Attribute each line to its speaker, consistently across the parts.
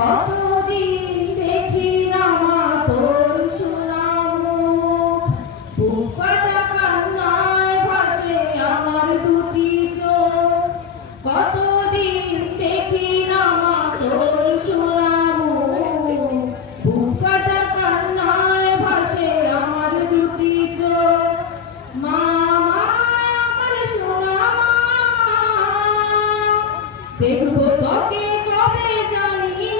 Speaker 1: কতদিন দেখি না তোর সুনামো বুকটা কান্নায় আমার দুটি চোখ কতদিন দেখি না মা তোর সুনামো বুকটা কান্নায় ভাসে আমার দুটি চোখ মা আমার সোনামা দেখব তোকে কবে জানি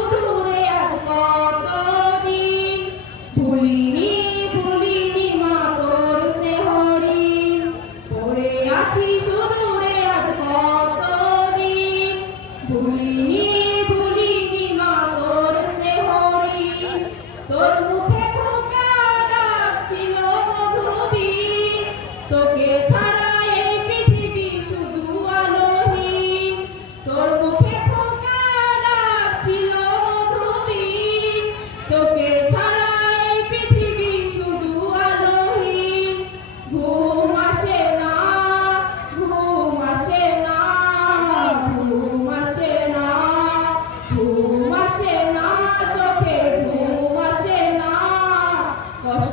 Speaker 1: 같이